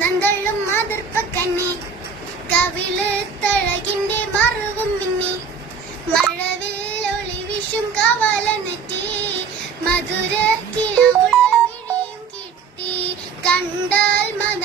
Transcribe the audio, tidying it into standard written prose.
നന്തള്ളും മാതൃപ്പക്കന്നെ കവിള് തഴകിന്റെ മറുകും മിന്നി മഴവിൽ ഒളി വിഷും കവല നെറ്റി മധുര കിഴവുള്ള വിഴിയും കിട്ടി കണ്ടാൽ മത